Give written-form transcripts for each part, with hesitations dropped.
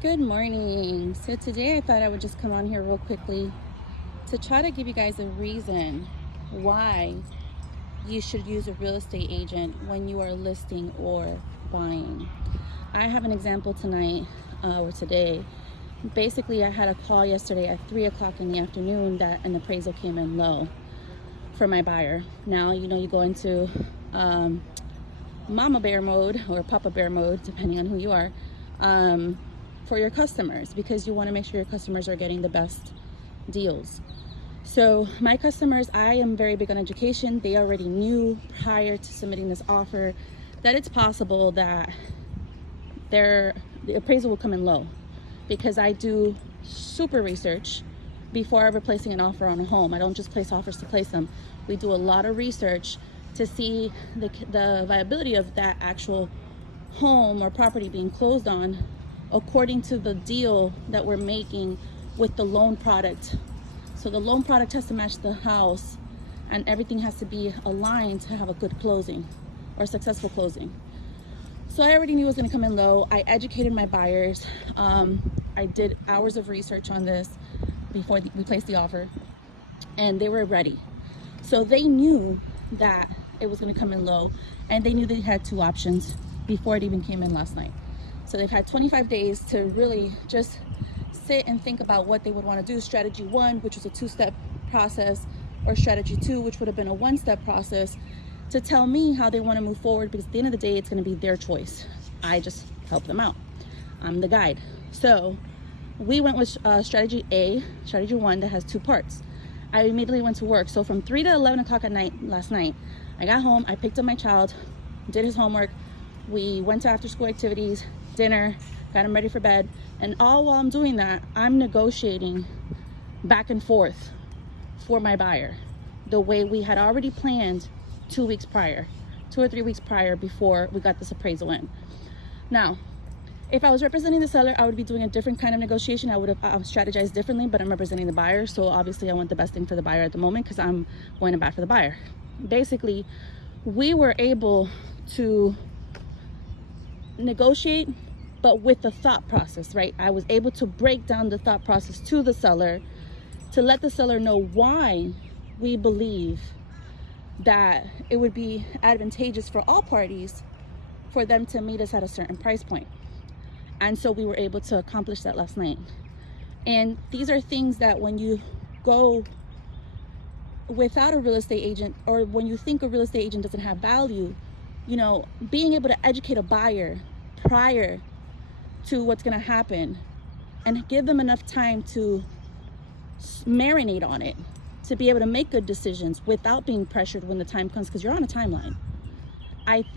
Good morning. So today I thought I would just come on here real quickly to try to give you guys a reason why you should use a real estate agent when you are listing or buying. I have an example tonight or today. Basically, I had a call yesterday at 3 o'clock in the afternoon that an appraisal came in low for my buyer. Now, you go into mama bear mode or papa bear mode, depending on who you are. For your customers, because you want to make sure your customers are getting the best deals. So my customers, I am very big on education. They already knew prior to submitting this offer that it's possible that the appraisal will come in low, because I do super research before ever placing an offer on a home. I don't just place offers to place them. We do a lot of research to see the viability of that actual home or property being closed on according to the deal that we're making with the loan product. So the loan product has to match the house, and everything has to be aligned to have a good closing or successful closing. So I already knew it was going to come in low. I educated my buyers. I did hours of research on this before we placed the offer, and they were ready. So they knew that it was going to come in low, and they knew they had two options before it even came in last night. So they've had 25 days to really just sit and think about what they would want to do. Strategy 1, which was a 2-step process, or strategy 2, which would have been a 1-step process, to tell me how they want to move forward, because at the end of the day, it's going to be their choice. I just help them out. I'm the guide. So we went with strategy 1, that has 2 parts. I immediately went to work. So from 3 to 11 o'clock at night last night, I got home, I picked up my child, did his homework, we went to after school activities, dinner, got him ready for bed, and all while I'm doing that, I'm negotiating back and forth for my buyer the way we had already planned 2 weeks prior, 2 or 3 weeks prior, before we got this appraisal in. Now, if I was representing the seller, I would be doing a different kind of negotiation. I would have strategized differently, but I'm representing the buyer, so obviously I want the best thing for the buyer at the moment, because I'm going to bat for the buyer. Basically, we were able to negotiate, but with the thought process, right? I was able to break down the thought process to the seller, to let the seller know why we believe that it would be advantageous for all parties for them to meet us at a certain price point. And so we were able to accomplish that last night. And these are things that when you go without a real estate agent, or when you think a real estate agent doesn't have value, being able to educate a buyer prior to what's going to happen and give them enough time to marinate on it, to be able to make good decisions without being pressured when the time comes, because you're on a timeline.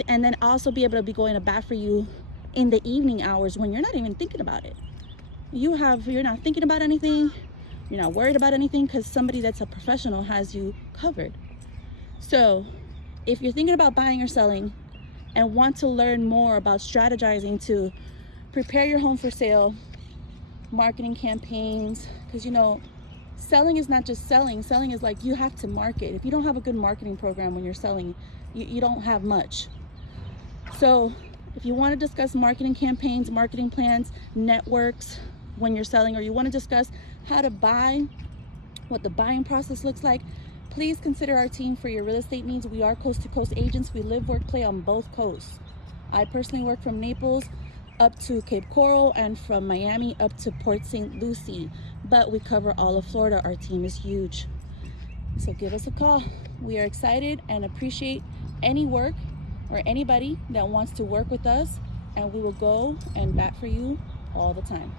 And then also be able to be going to bat for you in the evening hours when you're not even thinking about it. You're not thinking about anything. You're not worried about anything, because somebody that's a professional has you covered. So if you're thinking about buying or selling and want to learn more about strategizing to prepare your home for sale, marketing campaigns, because selling is not just selling. Selling is like, you have to market. If you don't have a good marketing program when you're selling, you don't have much. So if you want to discuss marketing campaigns, marketing plans, networks when you're selling, or you want to discuss how to buy, what the buying process looks like, please consider our team for your real estate needs. We are coast-to-coast agents. We live, work, play on both coasts. I personally work from Naples up to Cape Coral, and from Miami up to Port St. Lucie, but we cover all of Florida. Our team is huge. So give us a call. We are excited and appreciate any work or anybody that wants to work with us, and we will go and bat for you all the time.